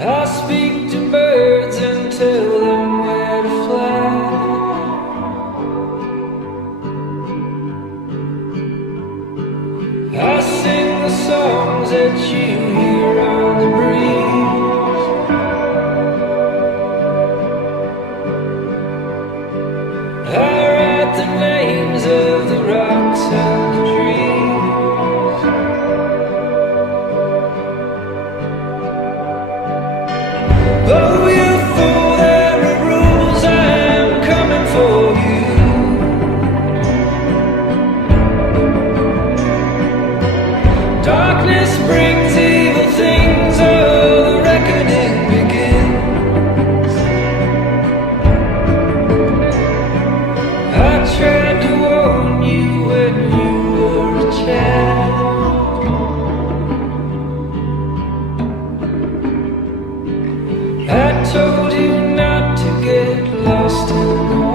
I speak to birds and tell them where to fly. I sing the songs that you hear on the breeze. I write the names of the rocks and the trees. Oh, you fool, there are rules, I'm coming for you. Darkness brings evil things, oh, the reckoning begins. I tried to warn you when you were a child. I told you not to get lost in the